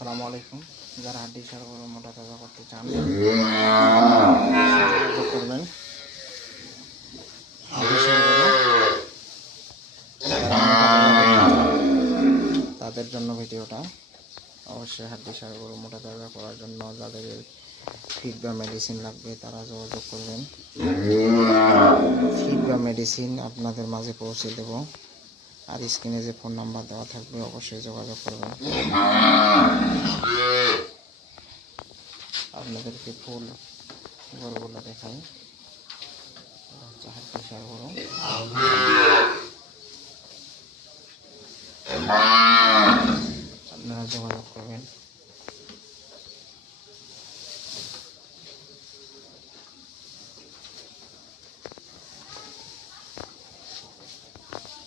আসসালামু আলাইকুম। যারা হাড্ডি সার গরু মোটা তাজা করতে চান যোগাযোগ করবেন। হাড্ডি সার গরু যারা মোটা তাজা করতে চান তাদের জন্য ভিডিওটা। অবশ্যই হাড্ডি সার গরু মোটা তাজা করার জন্য যাদের ফিড বা মেডিসিন লাগবে তারা যোগাযোগ করবেন। ফিড বা মেডিসিন আপনাদের মাঝে পৌঁছে দেব। আর স্ক্রিনে যে ফোন নাম্বার দেওয়া থাকবে অবশ্যই যোগাযোগ করবেন। আপনাদেরকে ফুল গরুগুলো দেখাই। হাড্ডি সার গরু আপনারা যোগাযোগ